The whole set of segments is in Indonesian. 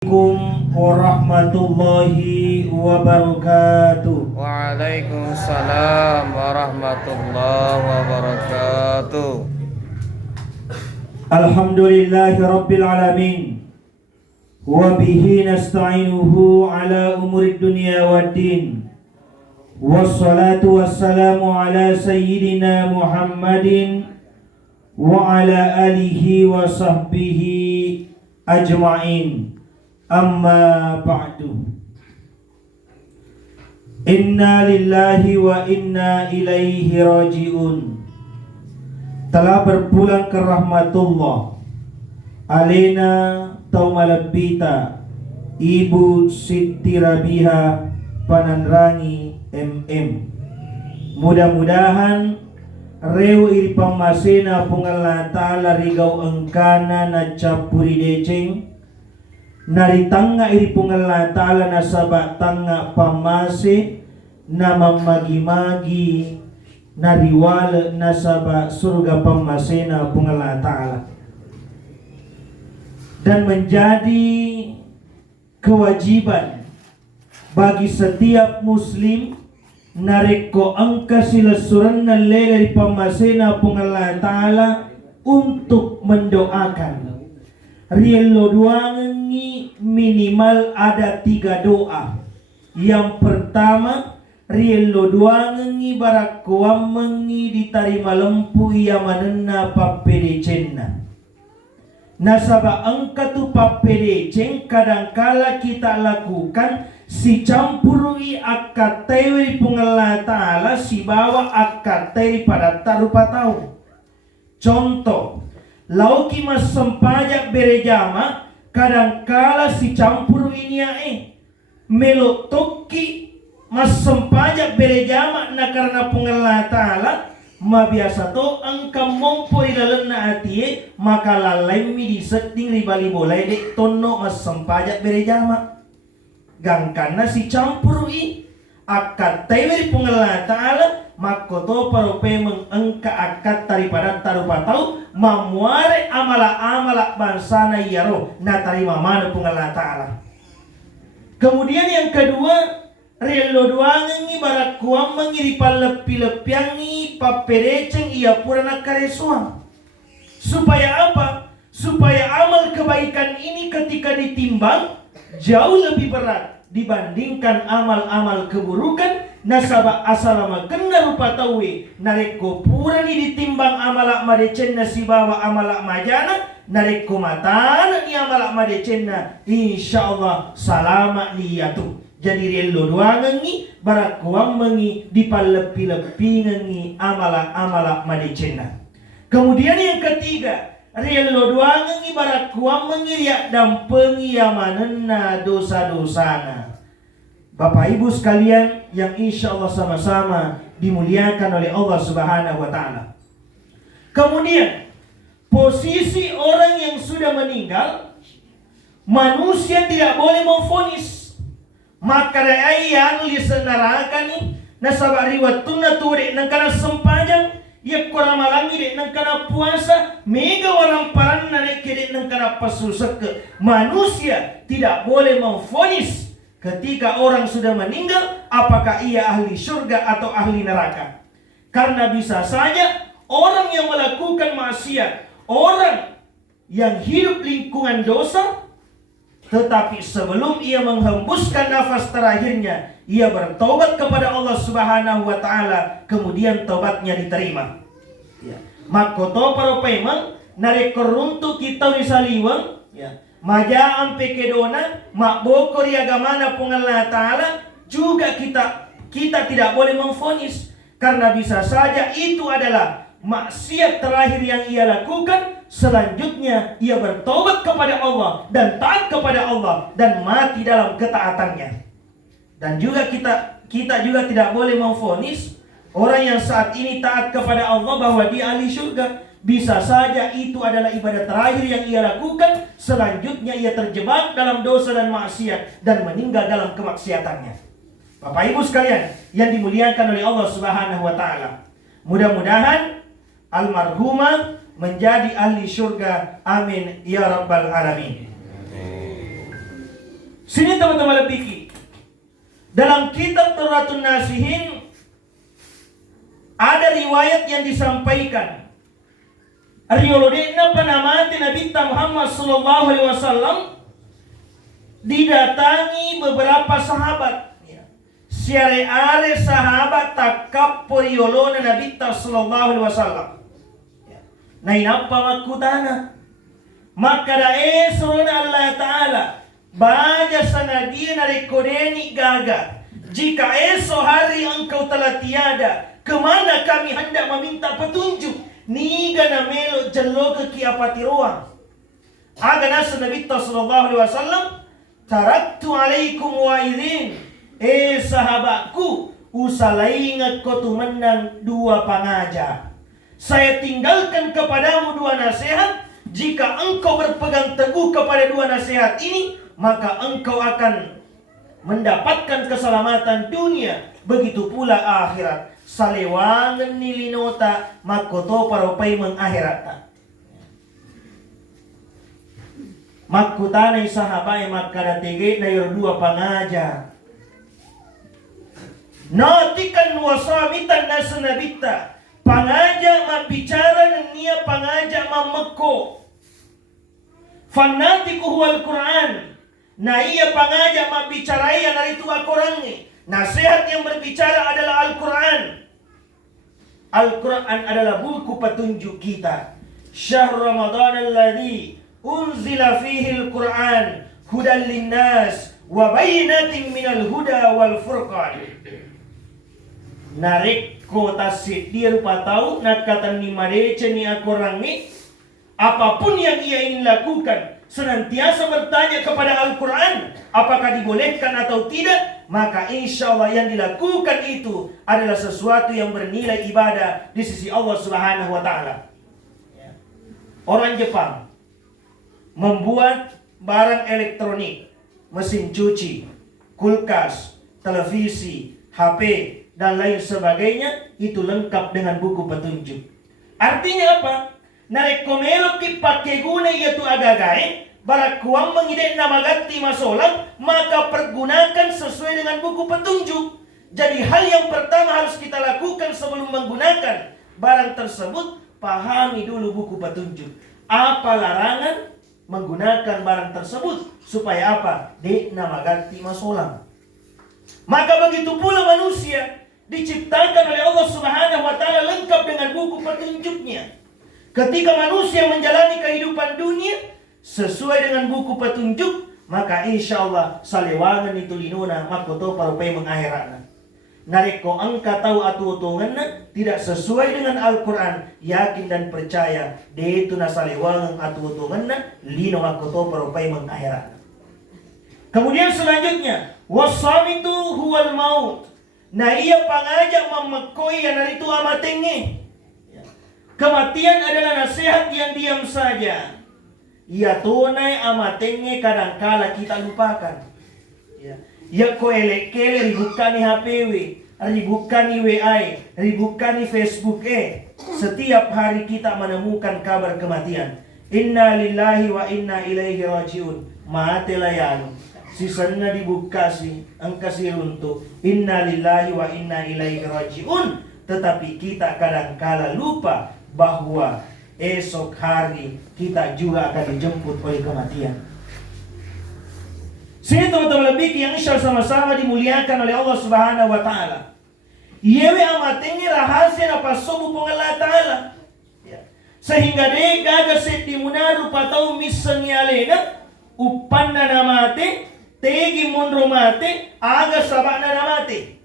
Assalamualaikum warahmatullahi wabarakatuh. Waalaikumsalam warahmatullahi wabarakatuh. Alhamdulillahi rabbil alamin. Wa bihi nasta'inuhu ala umurid dunya waddin. Wassalatu wassalamu ala sayyidina Muhammadin wa ala alihi wa sahbihi ajma'in. Amma ba'du. Inna lillahi wa inna ilaihi raji'un. Telah berpulang ke rahmatullah Alena Taumalabita Ibu Siti Rabiha Pananrangi MM. Mudah-mudahan reu iri pamasena pungal ta'ala rigau engkana na capuri deceng nari tanga iri pungal ta'ala na sabak tanga pamase na mamagi-magi nariwala na sabak surga pamasena pungal ta'ala, dan menjadi kewajiban bagi setiap muslim nareko angka sila suranna leleri pamasena pungal ta'ala untuk mendoakan. Rielo duangi minimal ada 3 doa. Yang pertama, rielo duangi barakuam mengi ditarima lempu ia manena papedecenna. Nasaba angka tu papedeceng kadangkala kita lakukan si campurui akatewi pungal ta'ala si bawa akatewi pada tarupa tahu. Contoh, lauki mas sempajak berejama kadangkala si campur ini melok toki mas sempajak berejama na karena pungal ta'ala ma biasa to angka mompo di dalam na atie maka lalai mi disetting ribali boleh dek tono mas sempajak berejama gangkana si campur i akad tewi pungal ta'ala makoto parope mengengka akad daripada tarupa tahu mamuare amala bansana yaro na tarima mana pungal ta'ala. Kemudian yang kedua, relo duangi barakuam mengiripan lepi-lepiangi papereceng ia purana karesuang. Supaya apa? Supaya amal kebaikan ini ketika ditimbang jauh lebih berat dibandingkan amal-amal keburukan. Nasaba asalama kena rupa tawi nareko purani ditimbang amalak madecenna si bawa amalak majana nareko matana ni amalak madecenna insyaallah salama niyatu. Jadi relo duangi barakuang mengi dipalepi-lepi ngengi amalak madecenna. Kemudian yang ketiga, relo duangi barakuang mengiriak dampengi yamanenna dosa-dosana. Bapak Ibu sekalian yang insya Allah sama-sama dimuliakan oleh Allah Subhanahu wa Ta'ala. Kemudian posisi orang yang sudah meninggal, manusia tidak boleh memvonis. Maka yang lisenarakan nih nasabah riwatuna tuh dek nangkana sempajang ya kurang malangi dek nangkana puasa mega orang paran nanek dek nangkana pasusek. Manusia tidak boleh memvonis ketika orang sudah meninggal apakah ia ahli surga atau ahli neraka. Karena bisa saja orang yang melakukan maksiat, orang yang hidup lingkungan dosa, tetapi sebelum ia menghembuskan nafas terakhirnya, ia bertobat kepada Allah Subhanahu wa Ta'ala, kemudian tobatnya diterima. Ya. Makoto para pemang narekoruntu kita wisaliwang, ya. Majaan pekedona makbokor yagamana pungal ta'ala juga kita tidak boleh memvonis karena bisa saja itu adalah maksiat terakhir yang ia lakukan. Selanjutnya ia bertobat kepada Allah dan taat kepada Allah dan mati dalam ketaatannya. Dan juga kita juga tidak boleh memvonis orang yang saat ini taat kepada Allah bahwa dia ahli surga. Bisa saja itu adalah ibadah terakhir yang ia lakukan. Selanjutnya ia terjebak dalam dosa dan maksiat dan meninggal dalam kemaksiatannya. Bapak Ibu sekalian yang dimuliakan oleh Allah Subhanahu wa Ta'ala, mudah-mudahan almarhumah menjadi ahli surga. Amin ya rabbal alamin. Sini teman-teman lebih. Dalam kitab Turatul Nasihin ada riwayat yang disampaikan. Riolodena penamati Nabi Muhammad sallallahu alaihi wasallam didatangi beberapa sahabat. Siare-are sahabat takap poriolona Nabi sallallahu alaihi wasallam. Nah, inapa makutana? Maka dae suruna Allah Ta'ala baja sangadia narekodeni gaga. Jika esok hari engkau telah tiada, kemana kami hendak meminta petunjuk? Niga na melo jelo ke kiapati ruang. Aga nasa Nabi sallallahu alaihi wasallam, taraktu alaikum wa'idhin. Sahabatku, usalaingat ko tumenang dua pangaja. Saya tinggalkan kepadamu dua nasihat. Jika engkau berpegang teguh kepada dua nasihat ini, maka engkau akan mendapatkan keselamatan dunia, begitu pula akhirat. Salewangan nilinota makoto paropai mengakhirata. Makutanay sahabay makkadatege na yor dua pangaja. Notikan wasamitan na sunabita. Pangaja mabicara ng niya pangaja mameko. Fanatiku huwal Quran. Na iya pangaja mabicarai yang narito Al-Quran. Nasihat yang berbicara adalah Al-Quran. Al-Quran adalah buku petunjuk kita. Syahr Ramadan alladhi unzila fihi Al-Quran hudan linnas wa bayyinatin minal huda wal furqan. Narik kota dia rupa tahu nak kata ni madece ni Al-Quran ni, apapun yang ia ingin lakukan, senantiasa bertanya kepada Al-Quran apakah dibolehkan atau tidak, maka insya Allah yang dilakukan itu adalah sesuatu yang bernilai ibadah di sisi Allah Subhanahu wa Ta'ala. Orang Jepang membuat barang elektronik, mesin cuci, kulkas, televisi, HP, dan lain sebagainya, itu lengkap dengan buku petunjuk. Artinya apa? Narekomelo ki pakai guna yaitu agagae, barakuang mengide nama ganti masolang, maka pergunakan sesuai dengan buku petunjuk. Jadi hal yang pertama harus kita lakukan sebelum menggunakan barang tersebut, pahami dulu buku petunjuk. Apa larangan menggunakan barang tersebut supaya apa? Di nama ganti masolang. Maka begitu pula manusia diciptakan oleh Allah Subhanahu wa Ta'ala lengkap dengan buku petunjuknya. Ketika manusia menjalani kehidupan dunia sesuai dengan buku petunjuk, maka insya Allah salewangan itu linuna makoto parupai mengakhiratna. Nareko angka tahu atu-utunganna tidak sesuai dengan Al-Quran, yakin dan percaya de itu na salewangan atu-utunganna lino makoto parupai mengakhiratna. Kemudian selanjutnya, wasamitu huwal maut. Nah ia pangajak memekoi yang dari itu amatenge. Kematian adalah nasihat yang diam saja. Ia tunai amatenge kadangkala kita lupakan. Ya ko elekele ribukani HPW, ribukani WA, ribukani Facebook. Setiap hari kita menemukan kabar kematian. Inna lillahi wa inna ilaihi rajiun. Mate layano. Sisanya dibuka sih, angka si runtuh. Inna lillahi wa inna ilaihi rajiun. Tetapi kita kadangkala lupa bahwa esok hari kita juga akan dijemput oleh kematian. Sini teman-teman lebih yang insya sama-sama dimuliakan oleh Allah Subhanahu wa Ta'ala. Yewe amatenge rahasia apa sobu pong Allah Ta'ala. Sehingga de gagaset di munaru patau misalnya lena upanna namate tegi munro mate, aga sabakna namate.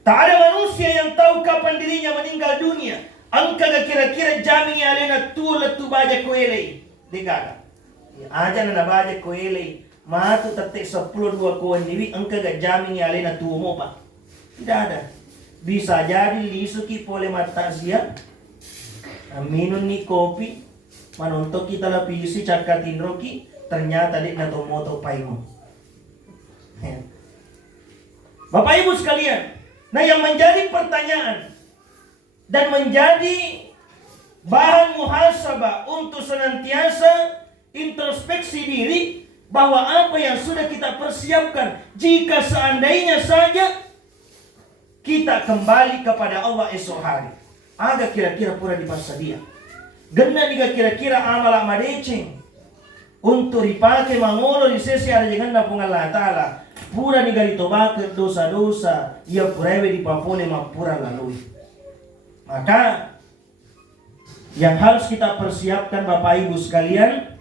Tak ada manusia yang tahu kapan dirinya meninggal dunia. Angka kira-kira jamin yang alena tu letu baja koelei. Degaga. Aja na baja koelei. Matu tetek 10-2 koen diwi. Angka jamin yang alena tu mo pa. Tidak ada. Bisa jadi lisuki pole mata siap. Minum ni kopi. Manontok kita lapisi cakatin roki. Ternyata di natomoto paimo. Bapak Ibu sekalian, nah yang menjadi pertanyaan dan menjadi bahan muhasabah untuk senantiasa introspeksi diri bahwa apa yang sudah kita persiapkan, jika seandainya saja kita kembali kepada Allah esok hari, ada kira-kira pura di masa dia. Gena juga kira-kira amal madeceng untuk dipakai mangolo di sesi ada jangan napung Allah Ta'ala. Pura ni gari tobaket dosa-dosa ia purewe di papole mapura lalui. Maka yang harus kita persiapkan Bapak Ibu sekalian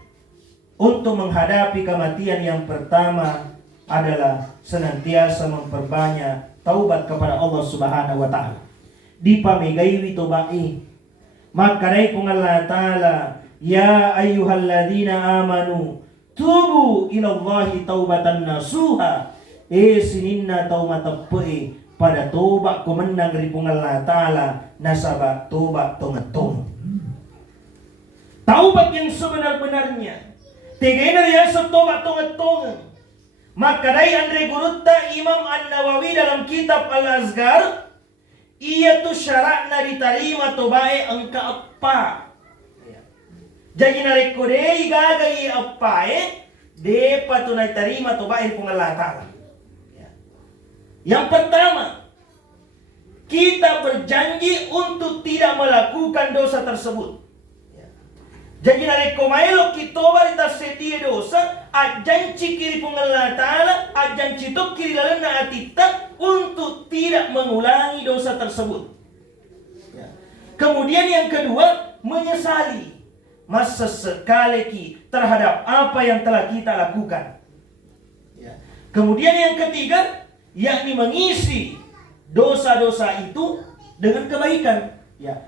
untuk menghadapi kematian, yang pertama adalah senantiasa memperbanyak taubat kepada Allah Subhanahu wa Ta'ala. Di pamegaiwi tobai. Maka dai kung Allah Ta'ala, ya ayyuhalladzina amanu tubu ilallahi taubatan nasuha. Sininna taumatapoi pada tobat kumenang dari kung Allah Ta'ala nasaba tobat tongetong. Taubat yang sebenar-benarnya. Tegena ya tobat tongetong. Maka dari Andre Gurutta Imam An-Nawawi dalam kitab Al-Azkar, ia tu syaratna diterima tobae angka apa. Jadi narekodei gagai apa depa tu diterima tobae kung Allah Ta'ala. Yang pertama, kita berjanji untuk tidak melakukan dosa tersebut. Jadi narekomaelo kita barita setia dosa, ajanci kiri kung Allah Ta'ala, ajanci tok kiri lalena atita untuk tidak mengulangi dosa tersebut. Kemudian yang kedua, menyesali masa sekali terhadap apa yang telah kita lakukan. Kemudian yang ketiga, yakni mengisi dosa-dosa itu dengan kebaikan.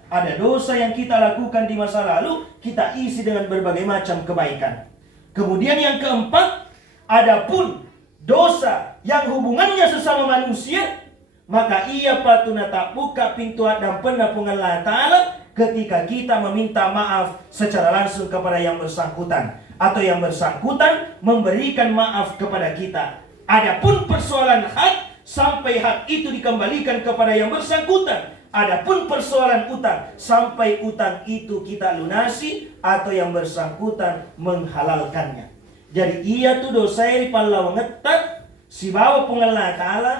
Ada dosa yang kita lakukan di masa lalu, kita isi dengan berbagai macam kebaikan. Kemudian yang keempat, adapun dosa yang hubungannya sesama manusia, maka ia patuna tak buka pintu dan penampungan Allah Ta'ala ketika kita meminta maaf secara langsung kepada yang bersangkutan, atau yang bersangkutan memberikan maaf kepada kita. Adapun persoalan hak, sampai hak itu dikembalikan kepada yang bersangkutan. Adapun persoalan utang, sampai utang itu kita lunasi atau yang bersangkutan menghalalkannya. Jadi ia tu dosa di palau ngetat si bawa pengalah Ta'ala.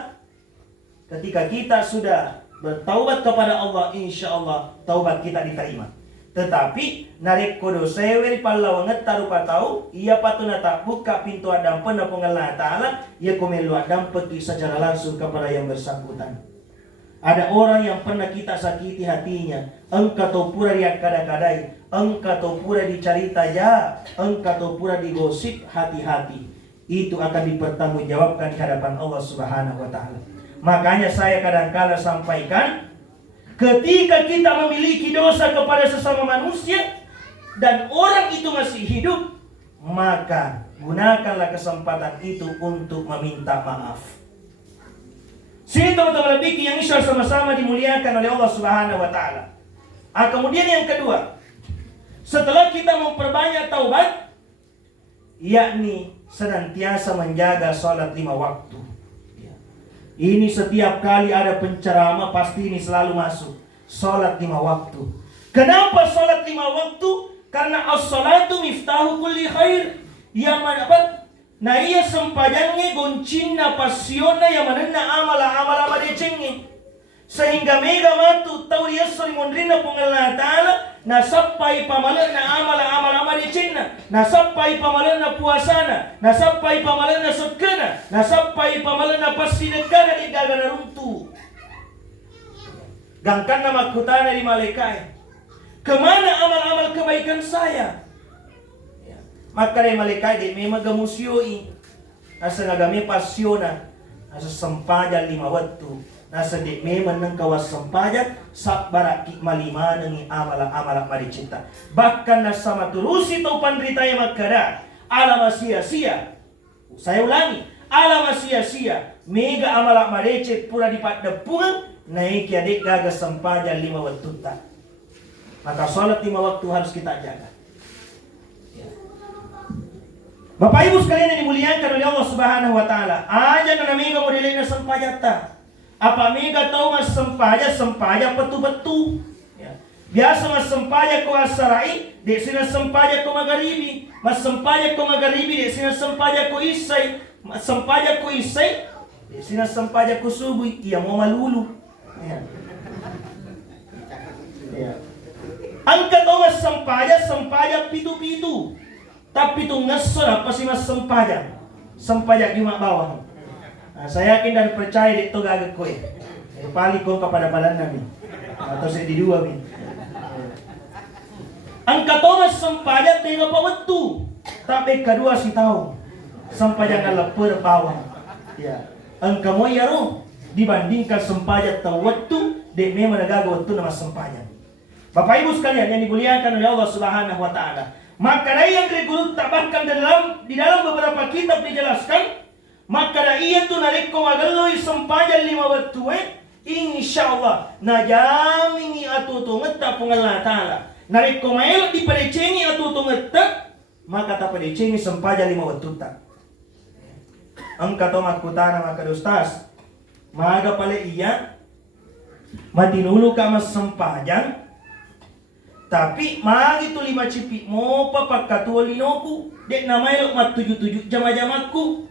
Ketika kita sudah bertaubat kepada Allah, insya Allah taubat kita diterima. Tetapi narik kodo sewe palau ngetat rupa tahu, ia patuna tak buka pintu adam pena pengalah Ta'ala, ia komelu adam pergi secara langsung kepada yang bersangkutan. Ada orang yang pernah kita sakiti hatinya, engkau tau pura dia kadai-kadai, engkau tau pura dicarita ya, engkau tau pura digosip, hati-hati. Itu akan dipertanggungjawabkan di hadapan Allah Subhanahu wa Ta'ala. Makanya saya kadang-kala sampaikan, ketika kita memiliki dosa kepada sesama manusia dan orang itu masih hidup, maka gunakanlah kesempatan itu untuk meminta maaf. Sini teman-teman lebih yang insya Allah sama-sama dimuliakan oleh Allah Subhanahu wa Ta'ala. Kemudian yang kedua, setelah kita memperbanyak taubat, yakni senantiasa menjaga sholat 5 waktu. Ini setiap kali ada penceramah pasti ini selalu masuk. Sholat 5 waktu. Kenapa sholat 5 waktu? Karena as-sholatu miftahu kulli khair. Yang mana apa? Nah iya sempajangnya goncina pasiona yang manena amala madecengnya. Sehingga mega matu tau dia sori mondrina pengalah Ta'ala, na sampai pamalena amala madecengna, na sampai pamalena puasana, na sampai pamalena sokena, na sampai pamalena pasidekana di gagana runtu. Gangkan nama kutana di malaikat. Kemana amal-amal kebaikan saya? Maka dari malaikat di memang gamusyoi asa ngagami pasiona asa sempajan 5 waktu nasa di memang nang kawas sempajan sabara malima nengi amala maricita bahkan nasa maturusi tau pandrita yang magkada alama sia-sia. Saya ulangi, alama sia-sia mega amala maricit pura dipaddepungan naik adik gagas sempajan 5 waktu tak. Maka sholat 5 waktu harus kita jaga. Bapak Ibu sekalian yang dimuliakan oleh Allah Subhanahu wa Ta'ala, aja na mega modelina sempajata. Apa mega tahu mas sempaja petu-petu. Biasa mas sempaja ko asarai, dek sina sempaja ko magharibi. Mas sempaja ko magharibi, dek sina sempaja ko isay. Mas sempaja ko isay, dek sina sempaja ko subuh. Iya mau malulu. Ya. Ya. Ang katong mas sempaja pitu-pitu. Tapi itu ngesor apa sih mas sempaja? Sempaja cuma bawah. Nah, saya yakin dan percaya dek to gagak ko eh. Paling ko kepada badan nih. Atau saya di dua nih. Ang katomas sempaja tengah pawetu, tapi kedua si tahu sempaja ngaleper bawah. Ya, ang kamu ya roh dibandingkan sempaja tawetu, dek memang nagaga wetu nama sempaja. Bapak Ibu sekalian yang dimuliakan oleh Allah Subhanahu Wa Taala, maka dari yang digurut tabahkan di dalam beberapa kitab dijelaskan, maka dari itu narik komagaloi sempaja 5 wetu insyaallah najamini atutunget tapung Allah Taala. Narik komael di padecengi atutunget maka ta padecengi sempaja 5 wetuta. Angka to makutana maka dostas. Maga pale iya matinulu ka mas sempajang. Tapi magi tu 5 cipi mo papakatua linoku dek namailok mat 77 jama-jamaku.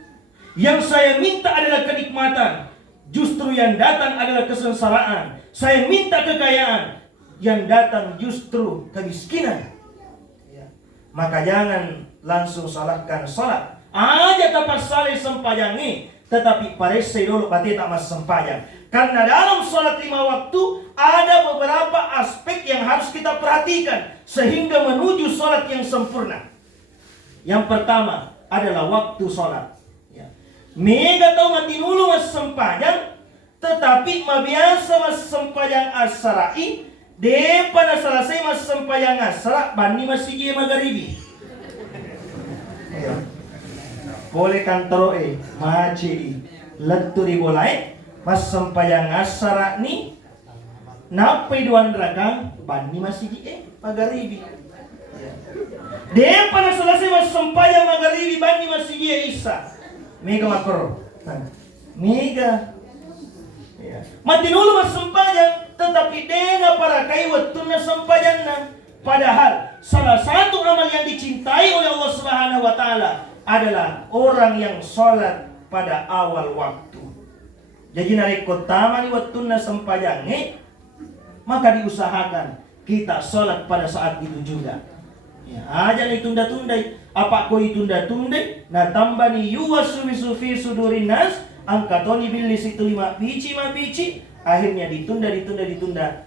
Yang saya minta adalah kenikmatan. Justru yang datang adalah kesengsaraan. Saya minta kekayaan, yang datang justru kemiskinan. Ya. Maka jangan langsung salahkan salat. Aja tapas salih sempajangi, tetapi parese dulu pati tak mas sempajang. Karena dalam salat 5 waktu ada beberapa aspek yang harus kita perhatikan sehingga menuju salat yang sempurna. Yang pertama adalah waktu salat. Mega tau mati dulu mas sempajang, tetapi mabiasa mas sempajang asarai, depan selesai mas sempajang asara, bani masih dia magharibi. Boleh kantoro maci leturi boleh mas sempajang asara ni, napai duan rakang, bani masih dia magharibi. Depan selesai mas sempajang magharibi, bani masih dia isa. Mega makro, mega. Ya. Mati dulu mas sempajang, tetapi dengan para kai wettuna sempajangna. Padahal salah satu amal yang dicintai oleh Allah Subhanahu Wa Taala adalah orang yang sholat pada awal waktu. Jadi narik kota mani wettuna sempajange, maka diusahakan kita sholat pada saat itu juga. Ya, aja ditunda-tunda. Apa kau ditunda-tunda? Nah tambah ni yuwasuwisu fi sudurinas, angkatoni bilis itu 5 biji. Akhirnya ditunda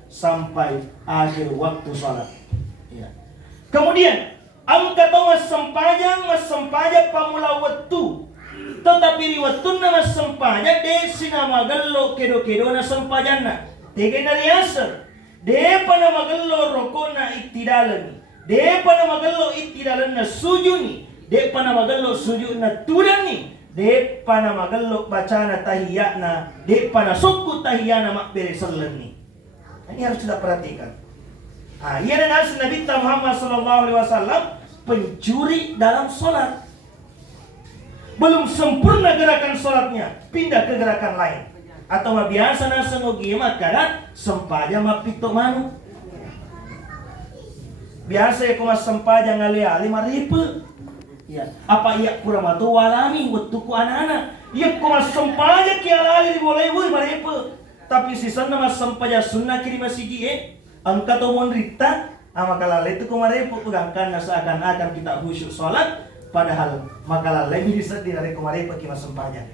sampai akhir waktu sholat. Ya. Kemudian angkatong mas sempajang pamula wetu. Tetapi riwatun mas sempajang desina magallo kedo na sempajana. Tegen dari asar. De pana magallo rokona itidalani. De pana magallo ittidalan na sujuni, de pana magallo sujud na turani, de pana magallo bacana tahiyana, de pana sukku tahiyana makbere salani. Ini harus kita perhatikan. Ia dan hasil Nabi Muhammad SAW pencuri dalam sholat. Belum sempurna gerakan sholatnya, pindah ke gerakan lain. Atau biasa nasa ngogima kadat sempaja mapito manu. Biasa ya kumas sempajang ali-ali maripe. Ya, apa iya kurang matu walami wetuku anak-anak. Iya kumas sempajang ki ali-ali diboleh we maripe. Tapi sisan nama sempaja sunnah kiri masigi angka to mon rita amakala itu kumaripe pegangkan seakan-akan kita khusyuk salat padahal makala lebih bisa dirare kumaripe ki mas sempajang.